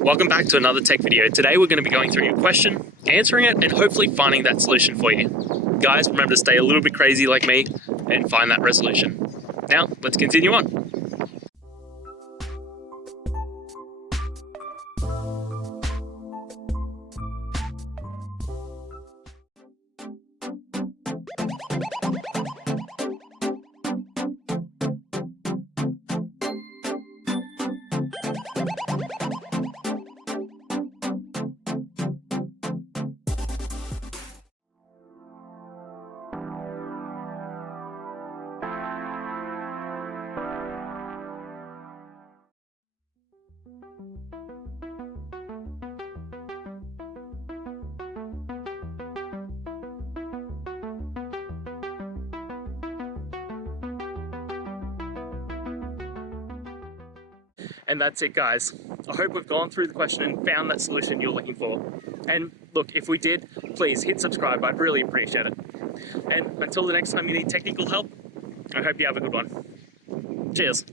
welcome back to another tech video. Today we're going to be going through your question, answering it, and hopefully finding that solution for you. Guys, remember to stay a little bit crazy like me and find that resolution. Now, let's continue on. And that's it, guys. I hope we've gone through the question and found that solution you're looking for. And look, if we did, please hit subscribe. I'd really appreciate it. And until the next time you need technical help, I hope you have a good one. Cheers.